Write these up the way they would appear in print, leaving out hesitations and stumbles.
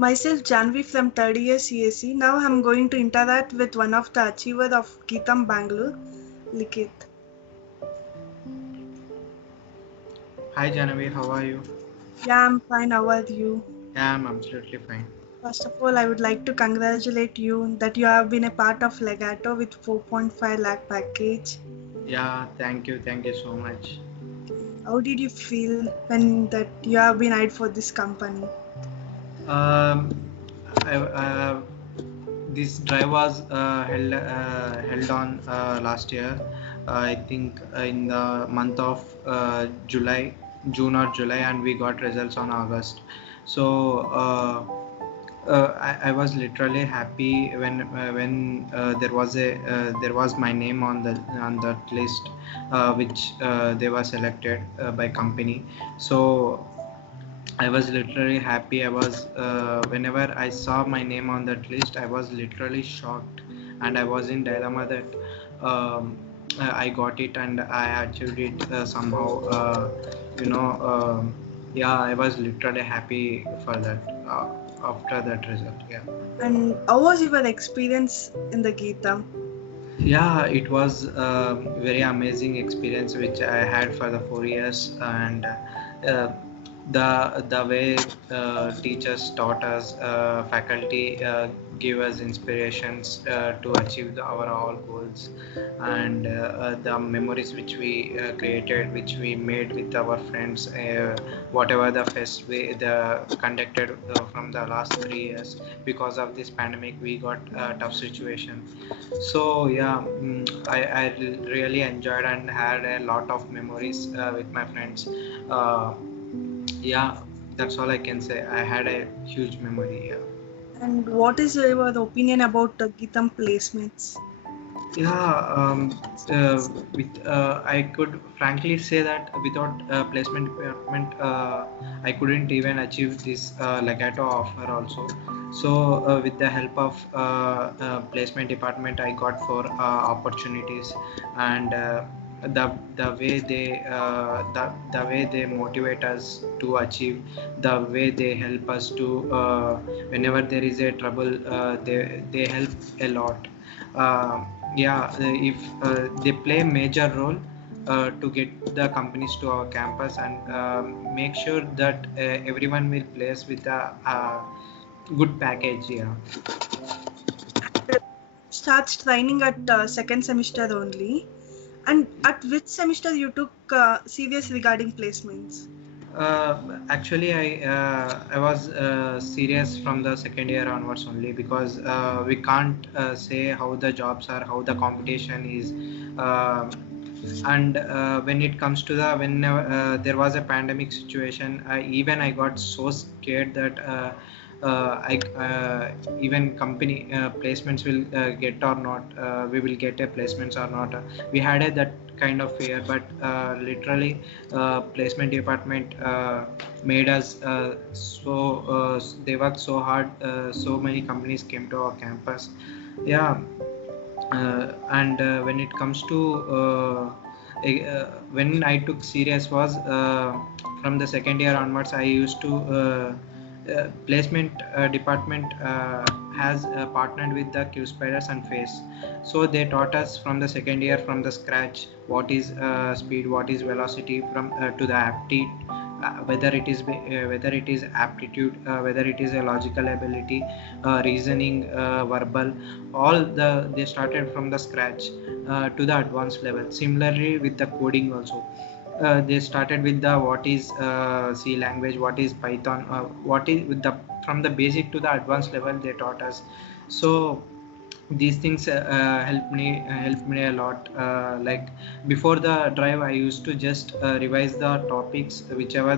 Myself Janvi from third year CSE. Now I'm going to interact with one of the achiever of Geetam Bangalore, Likith. Hi Janavi, how are you? Yeah, I'm fine. How are you? Yeah, I'm absolutely fine. First of all, I would like to congratulate you that you have been a part of Legato with 4.5 lakh package. Yeah, thank you so much. How did you feel when that you have been hired for this company? Um, this drive was held on last year. I think in the month of June or July, and we got results on August. So. I was literally happy when there was my name on that list, which they were selected by company. So I was literally happy. I was whenever I saw my name on that list, I was literally shocked, and I was in dilemma that I got it and I achieved it somehow. You know, yeah, I was literally happy for that after that result. Yeah. And how was your experience in the Geetam? Yeah, it was a very amazing experience which I had for the 4 years, and the way teachers taught us, faculty give us inspirations to achieve our all goals, and the memories which we created, which we made with our friends, whatever the fest we the conducted from the last 3 years. Because of this pandemic, we got a tough situation. So yeah, I really enjoyed and had a lot of memories with my friends. Uh, yeah, that's all I can say. I had a huge memory. Yeah. And what is your opinion about the Geetam placements? Yeah, with I could frankly say that without placement department, I couldn't even achieve this legato offer also. So with the help of placement department, I got four opportunities, and the way the way they motivate us to achieve, the way they help us to whenever there is a trouble, they help a lot. uh, yeah, if they play a major role to get the companies to our campus, and make sure that everyone will place with a good package. Yeah. Starts training at second semester only. And at which semester you took serious regarding placements? Actually, I was serious from the second year onwards only, because we can't say how the jobs are, how the competition is. And when it comes to the when there was a pandemic situation, I got so scared that I even company placements will get or not, we will get a placements or not. We had that kind of fear, but literally placement department made us they worked so hard, so many companies came to our campus. Yeah. And when it comes to when I took serious was from the second year onwards. I used to placement department has partnered with the Q Spiders and Face. So they taught us from the second year from the scratch what is speed, what is velocity, from to the aptitude, whether it is aptitude, whether it is a logical ability, reasoning, verbal, all they started from the scratch to the advanced level. Similarly with the coding also, they started with the what is C language, what is Python, what is with the from the basic to the advanced level they taught us. So these things helped me a lot. Like before the drive, I used to just revise the topics whichever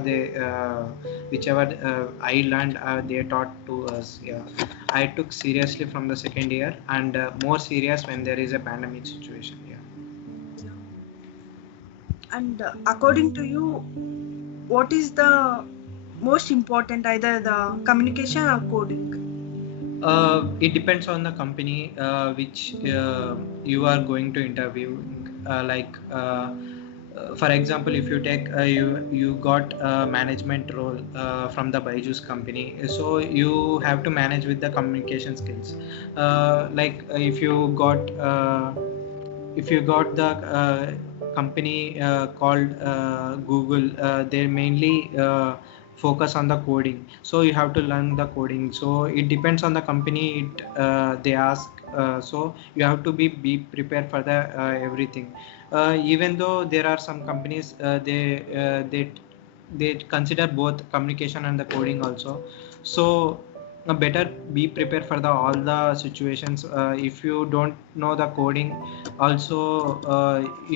I learned, they taught to us. Yeah, I took seriously from the second year, and more serious when there is a pandemic situation. Yeah. And according to you, what is the most important, either the communication or coding? It depends on the company which you are going to interview. Like For example, if you take you got a management role from the Byju's company, so you have to manage with the communication skills. If you got the company called Google, they mainly focus on the coding, so you have to learn the coding. So it depends on the company. They ask, so you have to be prepared for the everything. Even though there are some companies, they consider both communication and the coding also. So better be prepared for the all the situations. If you don't know the coding also,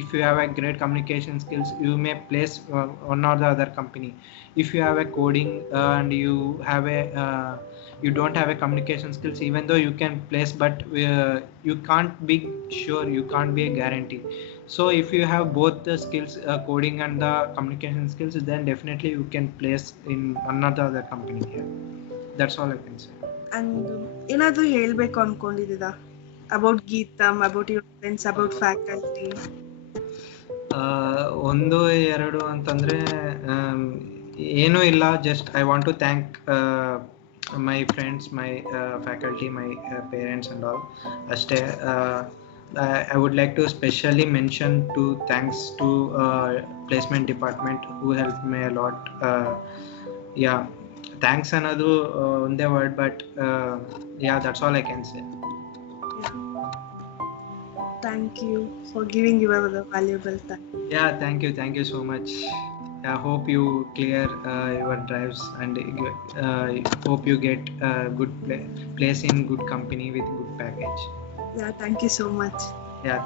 if you have a great communication skills, you may place one or the other company. If you have a coding and you don't have a communication skills, even though you can place, but you can't be sure, you can't be a guarantee. So if you have both the skills, coding and the communication skills, then definitely you can place in another other company here. That's all I can say. And ಏನಾದರೂ ಹೇಳಬೇಕು ಅನ್ಕೊಂಡಿದ್ದೀರಾ about GITAM, about your friends, about faculty? ಒಂದು ಎರಡು ಅಂತಂದ್ರೆ ಏನೂ ಇಲ್ಲ. Just I want to thank my friends, my faculty, my parents and all. Ashte, I would like to specially mention to thanks to placement department who helped me a lot. Yeah, thanks another on the word, but yeah, that's all I can say. Thank you for giving your valuable time. Yeah, thank you so much. I hope you clear your drives, and hope you get a good place in good company with good package. Yeah, thank you so much. Yeah.